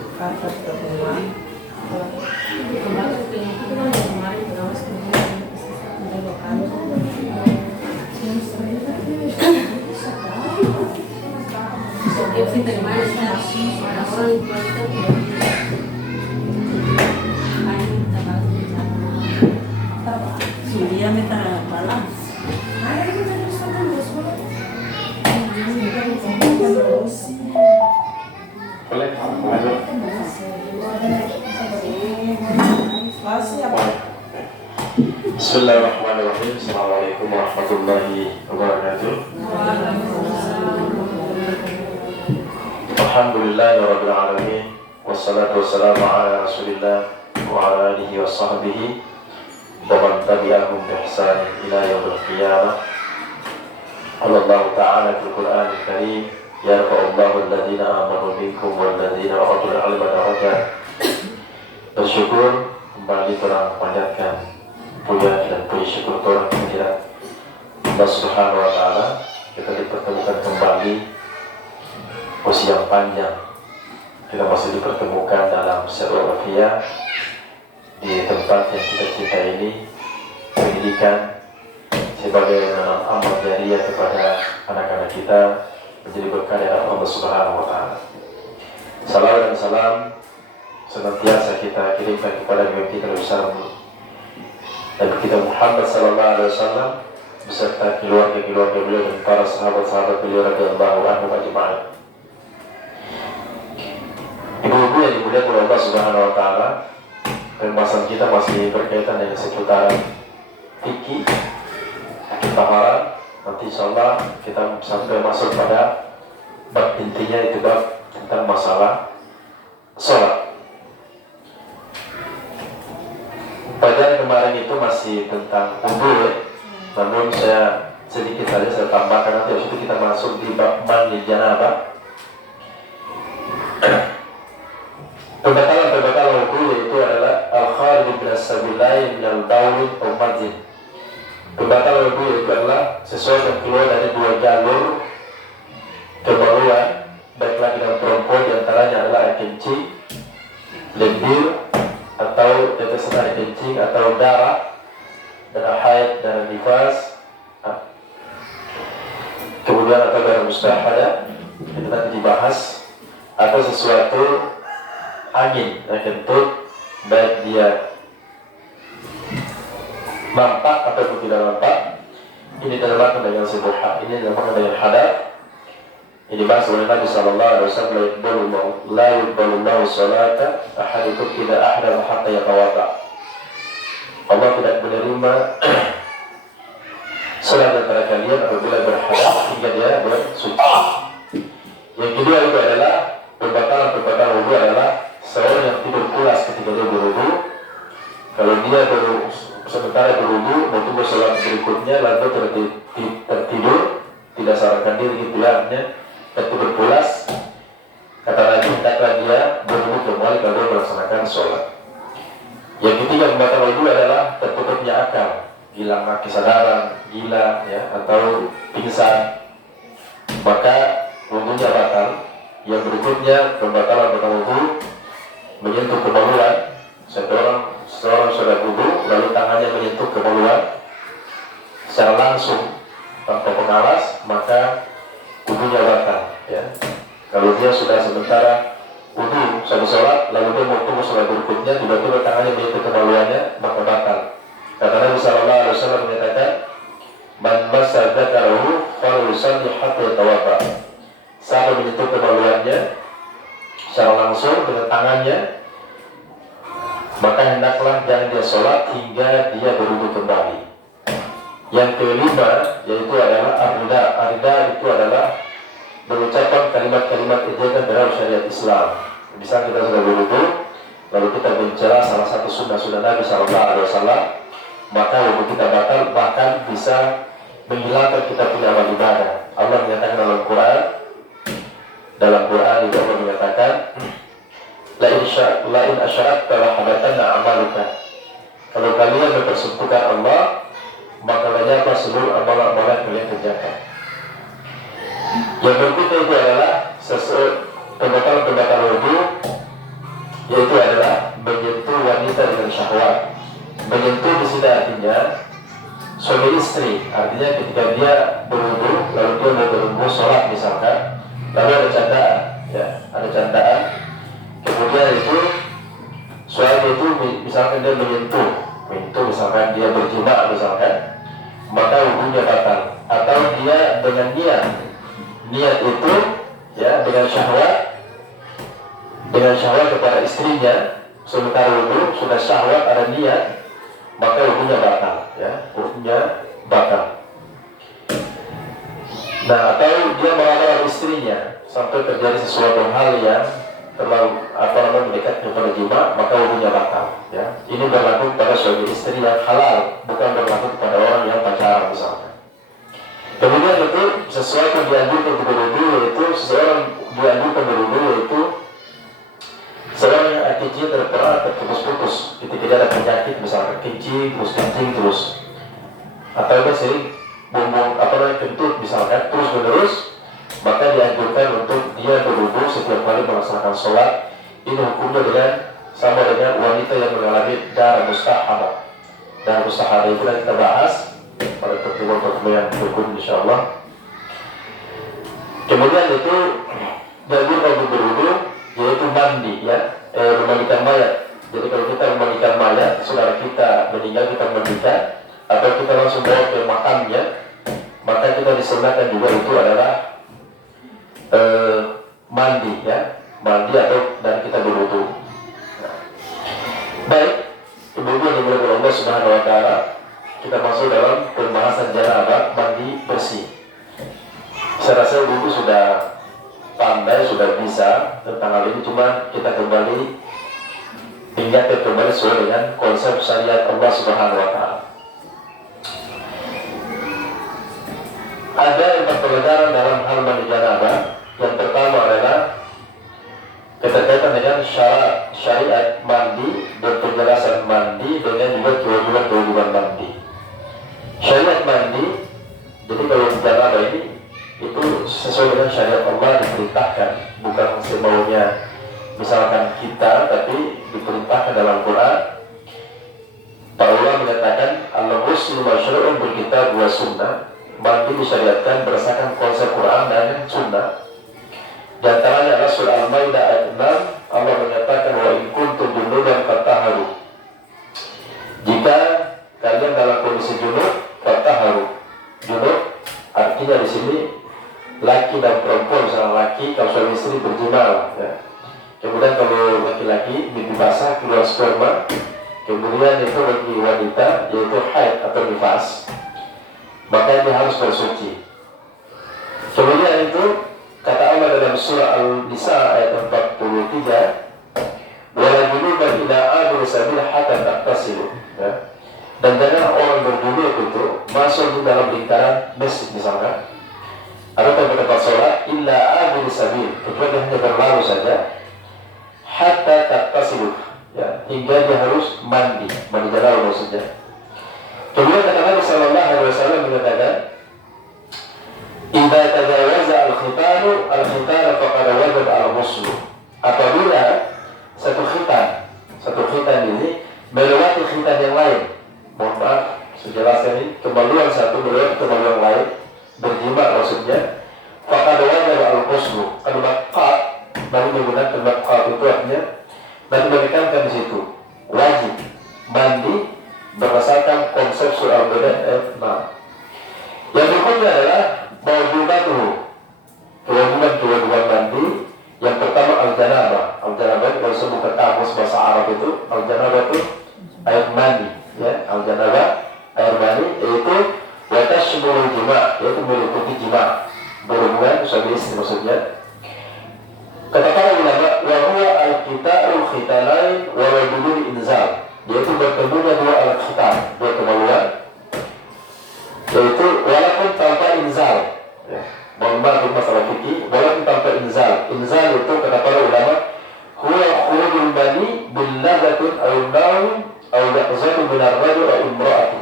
Kakak ketemu kemarin pengawas kemudian udah lokal kita kemarin ada orang kita Surya minta balas. Bismillahirrahmanirrahim. Assalamualaikum warahmatullahi wabarakatuh. Alhamdulillahirabbil alamin. Wassalatu wassalamu ala Rasulillah wa ala alihi wa sahbihi wa man tabi'ahum bi ihsan ila yaumil qiyamah. Allah Ta'ala fil Qur'anil Karim, yarfa'ullahu alladhina amanu minkum walladhina utul ilma darajat. Bersyukur kembali kita panjatkan puja dan puji syukur Tuhan kehadirat Allah Subhanahu wa Ta'ala. Kita dipertemukan kembali usia yang panjang. Kita masih dipertemukan dalam sebuah wafiyah di tempat yang kita cinta ini, pendidikan sebagai amal jariah kepada anak-anak kita, menjadi berkah dari Allah Subhanahu wa Ta'ala. Salam dan salam senantiasa kita kirimkan kepada Nabi kita besar Nabi kita Muhammad sallallahu alaihi wasallam beserta keluarga-keluarga beliau dan para sahabat-sahabat beliau radhiyallahu anhum ajma'in. Ibu-ibu yang dimuliakan oleh Allah Subhanahu wa Ta'ala, pembahasan kita masih berkaitan dengan seputaran fikih, taharat. Nanti insyaallah kita sampai masuk pada bab intinya, itu bab tentang masalah sholat. Pada kemarin itu masih tentang wudu, namun saya sedikit saja saya tambahkan, nanti habis itu kita masuk di bab mandi janabah. Pembatalan wudu yaitu adalah al-kharij min as-sabilain min al-bawl aw madjid. Pembatalan wudu yaitu adalah sesuatu yang keluar dari dua jalur kebaluan, baik laki dan perempuan, diantaranya adalah air kencing, lendir, atau tetes air kencing, atau darah haid, darah nifas, kemudian atau darah mustahadah, itu nanti dibahas, atau sesuatu angin yang kentut, baik dia nampak ataupun tidak nampak. Ini dinamakan dengan sebuah, ini dinamakan dengan hadat. Ini dibahas oleh Nabi sallallahu alaihi wasallam, la yuqbalullahu salata ahadikum idza ahdatha hatta yatawadda. Allah tidak menerima salat antara kalian apabila berhadas hingga dia bersuci. Yang kedua itu adalah pembatalan wudu adalah seorang yang tidur pulas ketika dia berwudu. Kalau dia sementara berwudu mau tunggu salat berikutnya lalu tertidur, tidak sadarkan diri, gitu ya, artinya tertidur pulas, kata Nabi hendaklah dia berwudu kembali kalau dia melaksanakan sholat. Yang ketiga pembatalan wudu adalah tertutupnya akal, hilang kesadaran, gila ya, atau pingsan, maka wudunya batal. Yang berikutnya pembatalan wudu menyentuh kemaluan. Seorang sudah wudu lalu tangannya menyentuh kemaluan secara langsung tanpa pengawas, maka wudunya batal ya. Kalau dia sudah sementara wudu sambil sholat lalu dia mau tunggu sholat berikutnya, tiba-tiba tangannya menyentuh kemaluannya, maka batal. Karena Nabi sallallahu alaihi wasallam menyatakan, man massa dzakarahu falyusalli hatta yatawadda. Saat menyentuh kemaluannya secara langsung dengan tangannya, maka hendaklah jangan dia sholat hingga dia berwudu kembali. Yang kelima yaitu adalah arida. Arida itu adalah mengucapkan kalimat-kalimat ejekan terhadap syariat Islam. Bisa kita sudah berwudu lalu kita mencela salah satu sunnah Nabi sallallahu alaihi wasallam, maka wudu kita batal, bahkan bisa menghilangkan kita punya amal ibadah. Allah menyatakan dalam Quran itu Allah menyatakan, la in asyrakta la habatanna amaluka. Kalau kalian mempersekutukan Allah, maka banyaklah seluruh amalan-amalan kalian kerjakan. Yang berikutnya itu adalah pembatalan wudu syahwat. Menyentuh di sini artinya suami istri, artinya ketika dia berwudu lalu dia mau berwudu sholat misalkan, lalu ada candaan, ya, ada candaan, kemudian itu suami itu misalkan dia menyentuh misalkan dia berjima misalkan, maka wudunya batal. Atau dia dengan niat itu, ya, dengan syahwat kepada istrinya, sementara wudu sudah syahwat ada niat, maka wudunya batal, ya, wudunya batal. Nah, atau dia melamar istrinya sampai terjadi sesuatu hal yang terlalu mendekat kepada jima, maka wudunya batal, ya. Ini berlaku pada suami istri yang halal, bukan berlaku kepada orang yang pacaran misalkan. Kemudian itu sesuatu dianjurkan berwudu, yaitu seseorang dianjurkan berwudu, yaitu seorang yang kencing terputus-putus ketika dia ada penyakit, misalkan kencing terus, atau dia sering bumbung kentut misalkan terus menerus, maka dianjurkan untuk dia berwudu setiap kali melaksanakan sholat. Ini hukumnya sama dengan wanita yang mengalami darah mustahadah. Darah mustahadah itu nanti kita bahas pada pertemuan yang berikut insyaallah. Kemudian itu dianjurkan untuk berwudu yaitu mandi, ya, memandikan mayat. Jadi kalau kita memandikan mayat, saudara kita meninggal, kita mandikan, atau kita langsung bawa ke makamnya, maka kita disunahkan juga itu adalah mandi, ya, mandi dan kita berwudu. Baik, kemudian dimulai oleh Allah Subhanahu Wa Taala, kita masuk dalam pembahasan janabah, mandi bersih. Saya rasa dulu sudah pandai, sudah bisa tentang hal ini, cuma kita ingatkan kembali sesuai dengan konsep syariat Allah Subhanahu Wa Taala. Ada 4 pelajaran dalam hal mandi janabah. Yang pertama adalah keterkaitan dengan syariat mandi dan penjelasan mandi dengan juga kewajiban mandi. Syariat mandi, jadi kalau janabah ini itu sesuai dengan syariat Allah, diperintahkan, bukan semaunya misalkan kita, tapi diperintahkan dalam Quran. Para ulama menyatakan al-ghuslu masyru'un bil kitab wa sunnah. Mandi disyariatkan berdasarkan konsep Quran dan sunnah. Di antaranya adalah surah Al-Maidah ayat 6, Allah menyatakan wa in kuntum junuban fatahharu. Jika kalian dalam kondisi junub, fatahharu. Junub artinya di sini laki dan perempuan, misalnya laki kalau suami istri berjima, ya. Kemudian kalau laki-laki mimpi basah keluar sperma, kemudian itu bagi wanita yaitu haid atau nifas, maka ini harus bersuci. Kemudian itu kata Allah dalam surah Al-Nisa ayat 43, wala junuban ila akhir sabil hatta taqtasilu, ya. Dan jangan orang berjunub itu masuk di dalam lingkaran masjid misalkan, atau tempat sholat illa akhir sabil, kecuali hanya berlalu saja, hatta taqtasilu, ya, hingga dia harus mandi janabah maksudnya. Kemudian kata Nabi sallallahu alaihi wasallam mengatakan, idza tajawaza al-khitanu faqad wajaba al-ghusl. Apabila satu khitan ini melewati khitan yang lain, mohon maaf sejelasnya ini, kemaluan satu melewati kemaluan lain, berjima maksudnya, faqad wajaba al-ghusl. Al-maqat, Nabi menggunakan maqat itu artinya Nabi menekankan di situ wajib mandi berdasarkan konsep surah Al-Maidah ayat 6. Yang berikutnya adalah kewajiban mandi. Yang pertama al-janabah. Al-janabah kalau saya buka kamus bahasa Arab itu, al-janabah itu air mandi, ya. Al-janabah air mandi, yaitu watashmulul jima', yaitu meliputi jima', berhubungan suami istri maksudnya. Kata para ulama, wa huwa al-qita'ul khitanain wa wajibul inzal, yaitu bertemunya dua al-khitan, dua kemaluan, yaitu walaupun tanpa inzal, ya. Mohon maaf masalah fikih, walaupun tanpa inzal. Inzal itu kata para ulama, huwa khurujul bani bil ladatin aw naum aw yaqzatu min ar-rajul aw imra'ati.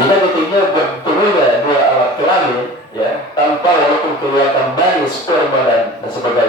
Jika ketika bertemunya dua alat kelamin, ya, tanpa walaupun kelihatan bani, sperma dan sebagainya,